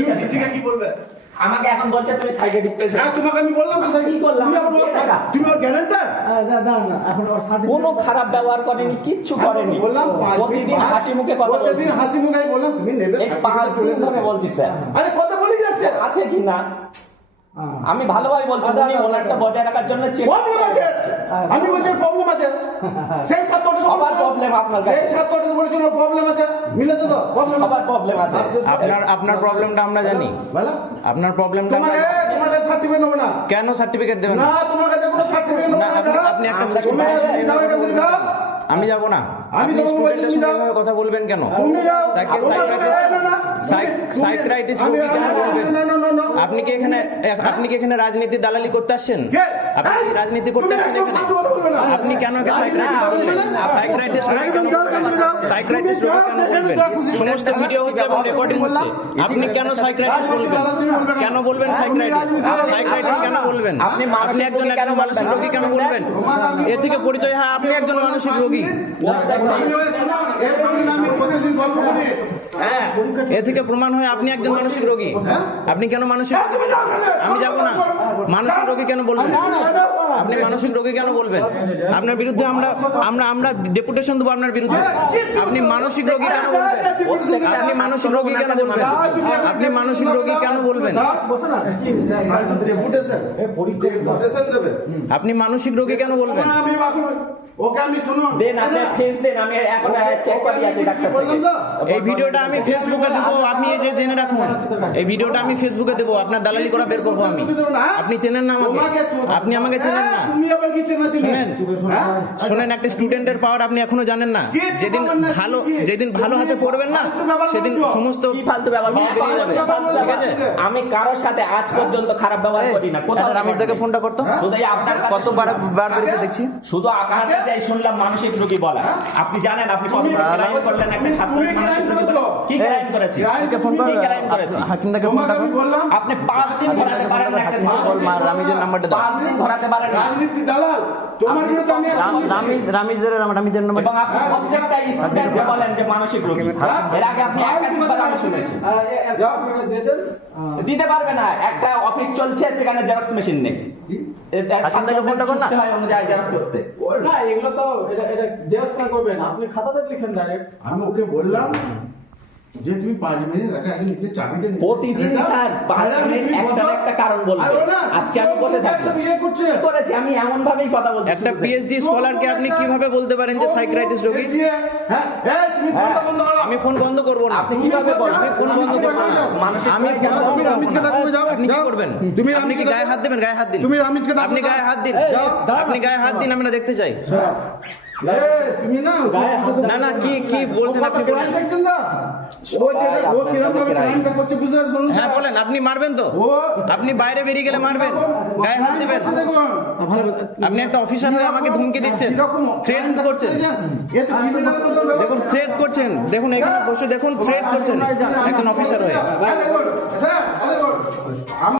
তুমি ডিসিকে কি বলবে? আমাকে এখন বলছে তুমি সাইকিয়াট্রিস্ট পেশেন্ট। হ্যাঁ তোমাকে আমি বললাম তো কি করলাম? তুমি ওর গ্যারান্টার? এখন ওর কোনো খারাপ ব্যবহার করেনি, কিচ্ছু করেনি। বললাম প্রতিদিন হাসি মুখে কথা বলছি। প্রতিদিন হাসি মুখে বললাম তুমি নেবে। এই 5 দিন ধরে বলছি স্যার। আরে কথা বলে যাচ্ছে আছে কি না আমি ভালোভাবে বলছি, উনি ওনারটা বজায় রাখার জন্য প্রবলেম আছে। আমি বলছি প্রবলেম আছে। সেই ছাত্রটা সবার প্রবলেম আপনার কাছে। সেই ছাত্রটা বলেছিল প্রবলেম আছে, মিলেছে তো? প্রবলেম সবার প্রবলেম আছে। আপনার প্রবলেমটা আমরা জানি। বলো আপনার প্রবলেমটা তোমাকে সার্টিফিকেট নেব না। কেন সার্টিফিকেট দেবেন না তোমার কাছে কোনো সার্টিফিকেট নেব না? না। আপনি একটা তুমি যাও এখান থেকে যাও। আমি যাব না। আমি আপনি তো স্টুডেন্টের সঙ্গে এভাবে কথা বলবেন কেন? তুমি যাও। তাকে সাইকিয়াট্রিস্ট রোগী কেন বলবেন? আপনি কি এখানে রাজনীতির দালালি করতে আসছেন? আপনি কি রাজনীতি করতে আসছেন এখানে? আপনি কেন একে সাইকিয়াট্রিস্ট বলবেন? সাইকিয়াট্রিস্ট রোগী কেন বলবেন? সাইকিয়াট্রিস্ট রোগী কেন বলবেন? সমস্ত ভিডিও হচ্ছে এবং রেকর্ডিং হচ্ছে। আপনি কেন সাইকিয়াট্রিস্ট বলবেন? কেন বলবেন সাইকিয়াট্রিস্ট? সাইকিয়াট্রিস্ট কেন বলবেন? আপনি একজন মানসিক রোগী কেন বলবেন? এর থেকে পরিচয় হয় আপনি একজন মানসিক রোগী। এ থেকে প্রমাণ হয় আপনি একজন মানসিক রোগী। আপনি কেন মানসিক রোগী? আমি যাব না। মানসিক রোগী কেন বলবেন? আপনি মানসিক রোগী কেন বলবেন? আপনার বিরুদ্ধে আমরা ডেপুটেশন দেবো আপনার বিরুদ্ধে। আপনি মানসিক রোগী কেন বলবেন? আপনি মানসিক রোগী কেন বলবেন? আপনি মানসিক রোগী কেন বলবেন? আপনি মানসিক রোগী কেন বলবেন? ওকে আমি শুনুন দেন আপনি ফেস দেন, আমি এখন চেক করে আসি ডাক্তার থেকে। এই ভিডিওটা আমি ফেসবুকে দেবো, আপনি এটা জেনে রাখুন। এই ভিডিওটা আমি ফেসবুকে দেবো, আপনার দালালি করা বের করবো আমি। আপনি চেনেন না আমাকে, আপনি আমাকে চেনেন না। তুমি আবার কি চেনা? শোনেন, একটা স্টুডেন্টের পাওয়ার আপনি এখনো জানেন না। যেদিন ভালো হাতে পড়বেন না, সেদিন সমস্ত কি ফালতু ব্যবহার বেরিয়ে যাবে। ঠিক আছে, আমি কারোর সাথে আজ পর্যন্ত খারাপ ব্যবহার করি না। কোথাও আমি তাকে ফোনটা করতো, শুধু আপনার কাছে কতবার বেরিয়ে দেখছি। শুধু আপনার কাছে শুনলাম মানসিক রোগী বলা। আপনি জানেন আপনি কত ক্রাইম করলেন একটা ছাত্র মানসিক রোগী বলে? কি ক্রাইম করেছি? কি ক্রাইম করেছি? হাকিমদাকে ফোনটা বললাম আপনি 5 দিন ধরাতে পারেন না একটা ছাত্র। রামিজের নাম্বারটা দাও। 5 দিন ধরাতে পারেন না। রাজনীতি দালাল তোমার বিরুদ্ধে আমি রামিজের নাম্বার। এবং আপনি প্রত্যেকটা স্টুডেন্টকে বলেন যে মানসিক রোগী। এর আগে আপনি একাধিকবার আমি শুনেছি। দিতে পারবে না। একটা অফিস চলছে, সেখানে জেরক্স মেশিন নেই। হাকিমদাকে ফোনটা কর না। অনুযায়ী জেরক্স করতে না, এগুলো তো এটা জেরক্স না করবেন, আপনি খাতাতে লিখেন ডাইরেক্ট। আমি ওকে বললাম যে তুমি 5 মিনিট রাখা আগে নিচে চাবিটা নিয়ে প্রতিদিন স্যার 5 মিনিট একটা কারণ বলবে। আজকে আমি বসে থাকবো করেছি, আমি এমন ভাবেই কথা বলছি। একটা পিএইচডি স্কলারকে আপনি কিভাবে বলতে পারেন যে সাইকিয়াট্রিস্ট রোগী? হ্যাঁ এই তুমি ফোনটা বন্ধ করো। আমি ফোন বন্ধ করব না। আপনি কিভাবে বলেন? আমি ফোন বন্ধ করব না। মানসিক আমি ফোন বন্ধ করব রামিজকে না। ডাকো, যাও। আপনি কি করবেন? আপনি কি গায়ে হাত দেবেন? গায়ে হাত দিন। তুমি রামিজকে ডাকো। আপনি গায়ে হাত দিন। আপনি গায়ে হাত দিন, আমরা দেখতে চাই। তুমি না না কি বলছেন আপনি? বলেন। দেখছেন না ও যেটা ও কিরকম ভাবে ক্রাইমটা করছে বুঝতে পারছেন? হ্যাঁ বলেন, আপনি মারবেন তো? আপনি বাইরে বেরিয়ে গেলে মারবেন, গায়ে হাত দিবেন? আপনি একটা অফিসার হয়ে আমাকে ধমকি দিচ্ছেন, থ্রেট করছেন। দেখুন থ্রেট করছেন, দেখুন এখানে বসে দেখুন থ্রেট করছেন একজন অফিসার হয়ে।